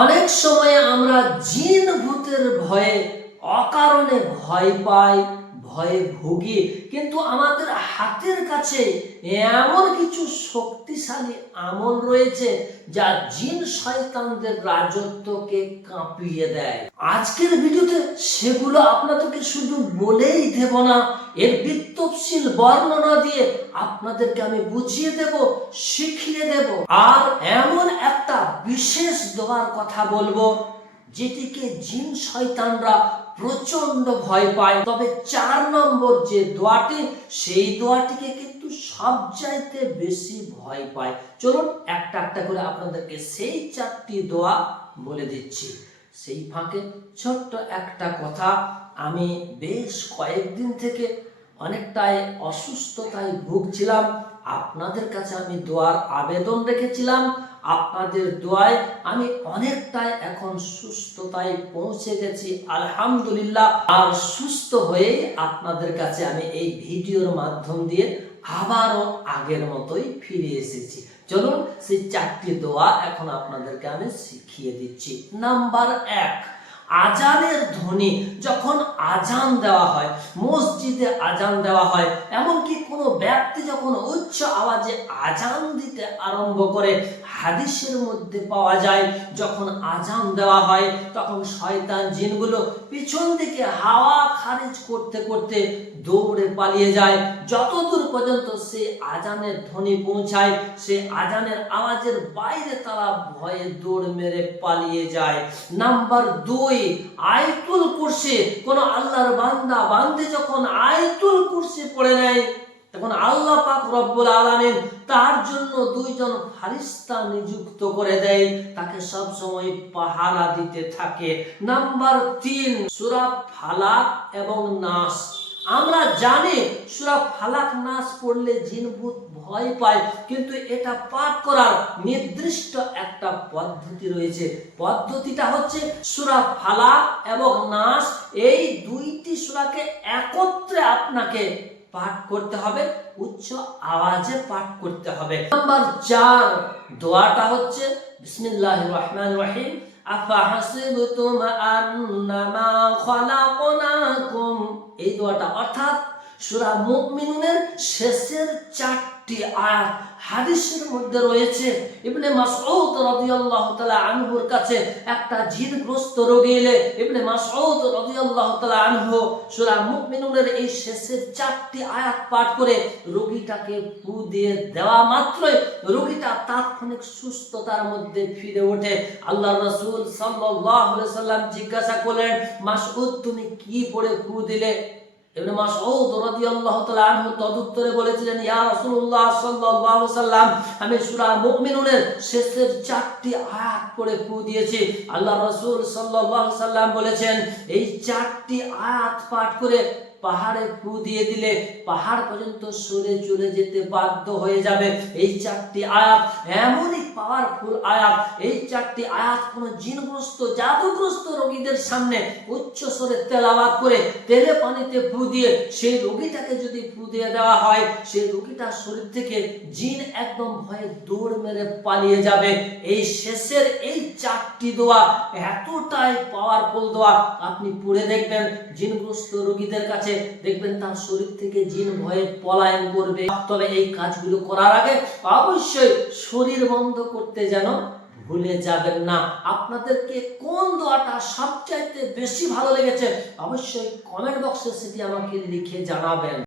অনেক সময় আমরা জিন ভূতের ভয়ে অকারণে ভয় পাই, ভয়ে ভুগি, কিন্তু আমাদের হাতের কাছে এমন কিছু শক্তিশালী আমল রয়েছে যা জিন শয়তানদের রাজত্বকে কাঁপিয়ে দেয়। আজকের ভিডিওতে সেগুলো আপনাদেরকে শুধু বলেই দেব না, এর বিস্তৃত বর্ণনা দিয়ে আপনাদেরকে আমি বুঝিয়ে দেব, শিখিয়ে দেব। আর এমন একটা বিশেষ দোয়ার কথা বলবো যেটিকে জিন শয়তানরা প্রচন্ড ভয় পায়। তবে 4 নম্বর যে দোয়াটি, সেই দোয়াটিকে কিন্তু সবচাইতে বেশি ভয় পায়। চলুন একটা একটা করে আপনাদেরকে সেই 4টি দোয়া বলে দিচ্ছি। সেই ফাঁকে ছোট্ট একটা কথা, আমি বেশ কয়েকদিন থেকে অনেকটাই অসুস্থতায় ভুগছিলাম। আপনাদের কাছে আমি দোয়ার আবেদন রেখেছিলাম, আপনাদের দোয়ায় আমি অনেকটাই এখন সুস্থতায় পৌঁছে গেছি আলহামদুলিল্লাহ। আর সুস্থ হয়ে আপনাদের কাছে আমি এই ভিডিওর মাধ্যম দিয়ে আবারও আগের মতোই ফিরে এসেছি। চলুন সেই 4টি দোয়া এখন আপনাদেরকে আমি শিখিয়ে দিচ্ছি। নাম্বার 1, আজানের ধ্বনি যখন আজান দেওয়া হয়, মসজিদে আজান দেওয়া হয়, এমনকি কোনো ব্যক্তি যখন উচ্চ আওয়াজে আজান দিতে আরম্ভ করে, হাদিসের মধ্যে পাওয়া যায় যখন আজান দেওয়া হয় তখন শয়তান জিনগুলো পিছন দিকে হাওয়া খারিজ করতে করতে দৌড়ে পালিয়ে যায়। যতদূর পর্যন্ত সে আজানের ধ্বনি পৌঁছায়, সে আজানের আওয়াজের বাইরে তারা ভয়ে দৌড় মেরে পালিয়ে যায়। নাম্বার 2, আয়াতুল কুরসি। কোন আল্লাহর বান্দা বান্দি যখন আয়াতুল কুরসি পড়ে নেয় তখন আল্লাহ পাক রব্বুল আলামিন তার জন্য 2 জন ফেরেশতা নিযুক্ত করে দেয়, তাকে সব সময় পাহারা দিতে থাকে। নাম্বার 3, সূরা ফালাক এবং নাস। আমরা জানি সূরা ফালাক নাস পড়লে জিন ভূত ভয় পায়, কিন্তু এটা পাঠ করার নির্দিষ্ট একটা পদ্ধতি রয়েছে। পদ্ধতিটা হচ্ছে সূরা ফালাক এবং নাস, এই 2টি সূরাকে একত্রে আপনাকে পাঠ করতে হবে, উচ্চ আওয়াজে পাঠ করতে হবে। নাম্বার 4, দোয়াটা হচ্ছে বিসমিল্লাহির রহমানির রহিম, আফাহাসিবতুম আন্নামা খালাকনাকুম। এই দোয়াটা অর্থাৎ সূরা মুমিনুনের শেষের 4টি আয়াত হাদিসের মধ্যে রয়েছে। ইবনে মাসউদ রাদিয়াল্লাহু তাআলা আনহুর কাছে একটা জিনগ্রস্ত রোগী এলে ইবনে মাসউদ রাদিয়াল্লাহু তাআলা আনহু সূরা মুমিনুনের এই শেষের 4টি আয়াত পাঠ করে রোগীটাকে ফু দিয়ে দেওয়া মাত্রই রোগীটা তাৎক্ষণিক সুস্থতার মধ্যে ফিরে ওঠে। আল্লাহর রাসূল সাল্লাল্লাহু আলাইহি সাল্লাম জিজ্ঞাসা করলেন, মাসউদ তুমি কি পড়ে ফু দিলে? ইবনে মাসউদ রাদিয়াল্লাহু তাআলা আনহু তদুত্তরে বলেছিলেন, ইয়া রাসূলুল্লাহ সাল্লাল্লাহু আলাইহি সাল্লাম, আমি সূরা মুমিনুনের শেষের 4টি আয়াত পড়ে ফু দিয়েছি। আল্লাহর রাসূল সাল্লাল্লাহু আলাইহি সাল্লাম বলেছেন, এই 4টি আয়াত পাঠ করে পাহাড়ে ফু দিয়ে দিলে পাহাড় পর্যন্ত সরে চলে যেতে বাধ্য হয়ে যাবে। এই 4টি আয়াত এমনই পাওয়ারফুল আয়াত, এই 4টি আয়াত কোন জিনগ্রস্ত জাদুগ্রস্ত রোগীদের সামনে উচ্চ স্বরে তেলাওয়াত করে তেলে পানিতে ফু দিয়ে সেই রোগীটাকে যদি ফু দিয়ে দেওয়া হয়, সেই রোগীটার শরীর থেকে জিন একদম ভয়ে দৌড় মেরে পালিয়ে যাবে। এই শেষের এই 4টি দোয়া এতটাই পাওয়ারফুল দোয়া, আপনি পড়ে দেখবেন জিনগ্রস্ত রোগীদের কাছে দেখবেন তার শরীর থেকে জিন ভয়ে পলায়ন করবে। তবে এই কাজগুলো করার আগে অবশ্যই শরীর বন্ধ করতে যেন ভুলে যাবেন না। আপনাদেরকে কোন দোয়াটা সবচাইতে বেশি ভালো লেগেছে অবশ্যই কমেন্ট বক্সে সেটি আমাকে লিখে জানাবেন।